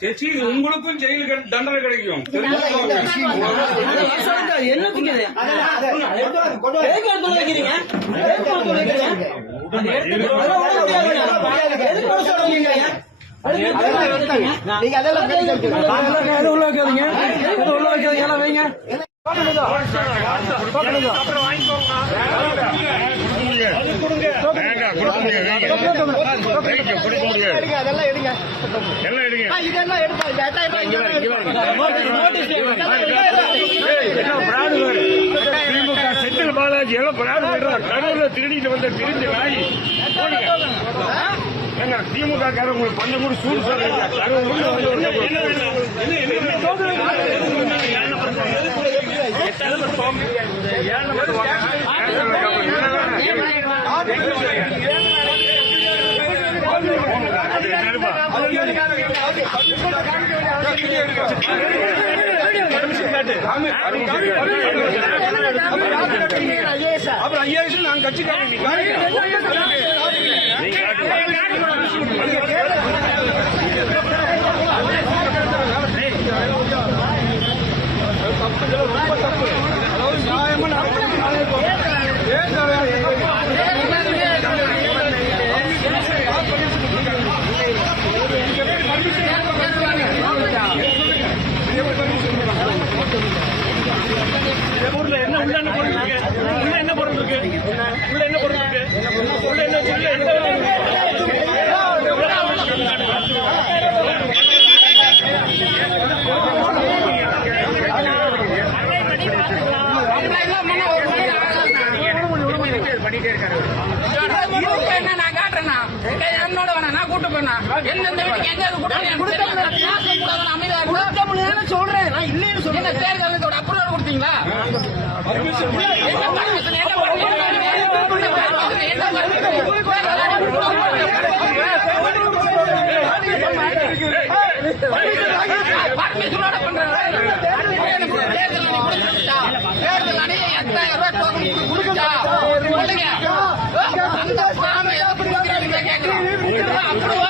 சேச்சி உங்களுக்கும் ஜெயிலுக்கு தண்டனை கிடைக்கும். செந்தில் பாலாஜி எல்லாம் கடவுள திருடிட்டு வந்த திருச்சி நாய் திமுக காரங்க உங்களுக்கு கொஞ்சம் கூட சூடு சொல்றீங்க. அப்புறம் 5000 நாங்க கட்சிக்காரங்க ரொம்ப தப்பு. அதாவது நியாயமா ஊர்ல என்ன உள்ள என்ன பொருள் இருக்கு, உள்ள என்ன பொருள் இருக்கு, உள்ள என்ன பொருள் இருக்கு, உள்ள என்ன பண்ணிட்டே இருக்காரு. நான் காட்டுறேன்னா என்னோட வேணா நான் கூட்டு போனா எந்தெந்த வீட்டுக்கு எங்க அமைதியா சொல்றேன். நான் இல்லைன்னு சொல்றேன். தேர்தலோட அப்ரூவல் கொடுத்தீங்களா? என்ன